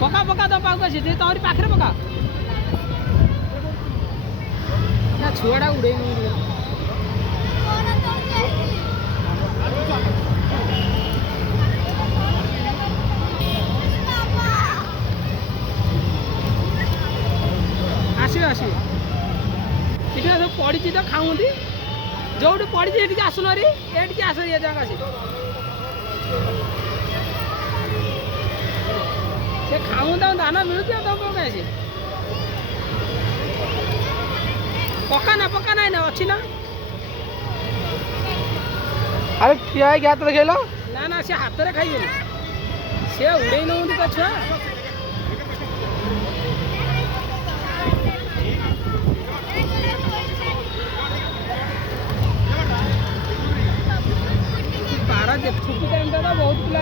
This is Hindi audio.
पका पका तो पाक आसी तोरी पाखरे पका ना छुआटा उड़े आसो आसो ये सब पड़ी तो खाऊँगी जो पड़ी ये आसुन ये आस ये जगह आस से खाऊ तो दाना मिलूँ तो पका आसी पका ना अच्छी ना अरे क्या है क्या तो देखेला ना ना से हाथ में खाइए से उड़े नौ तो छुआ पारा छुट्टी टाइम बहुत पिला